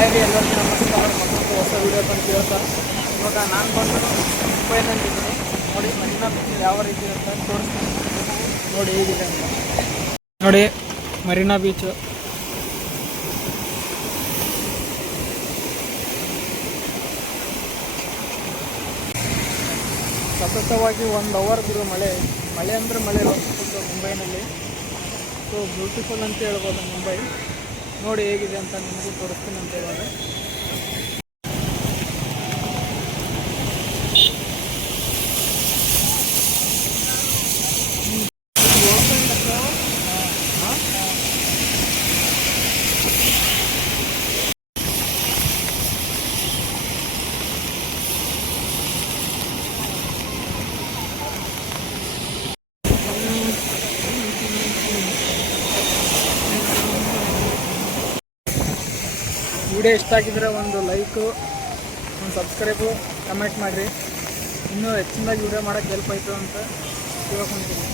Hi ರೀ, ಎಲ್ಲರಿಗೂ ನಮಸ್ಕಾರ. ಮತ್ತೊಂದು ಹೊಸ ವೀಡಿಯೋ ಬಂದು ಕೇಳ್ತಾ ಇವಾಗ ನಾನು ಬಂದು ಮುಂಬೈನಲ್ಲಿದ್ದೀನಿ. ನೋಡಿ ಮರೀನಾ ಬೀಚ್ ಯಾವ ರೀತಿ ಅಂತ ತೋರಿಸ್ತೀನಿ. ನೋಡಿ ಹೇಗಿದೆ ಅಂತ ನೋಡಿ. ಮರೀನಾ ಬೀಚು ಸತತವಾಗಿ 1 ಅವರ್ ಬಿರೋ ಮಳೆ ಅಂದರೆ ಮಳೆ ಬರ್ತಿತ್ತು ಮುಂಬೈನಲ್ಲಿ. ಸೊ ಬ್ಯೂಟಿಫುಲ್ ಅಂತ ಹೇಳ್ಬೋದು ಮುಂಬೈ. ನೋಡಿ ಹೇಗಿದೆ ಅಂತ ನಿಮಗೂ ತೋರಿಸ್ತೀನಿ ಅಂತ ಇವಾಗ. ವಿಡಿಯೋ ಇಷ್ಟ ಆಗಿದ್ರೆ ಒಂದು ಲೈಕು, ಒಂದು ಸಬ್ಸ್ಕ್ರೈಬು, ಕಮೆಂಟ್ ಮಾಡಿರಿ. ಇನ್ನೂ ಹೆಚ್ಚಿನದಾಗಿ ವಿಡಿಯೋ ಮಾಡೋಕ್ಕೆ ಹೆಲ್ಪ್ ಆಯಿತು ಅಂತ ಕೇಳ್ಕೊತೀನಿ.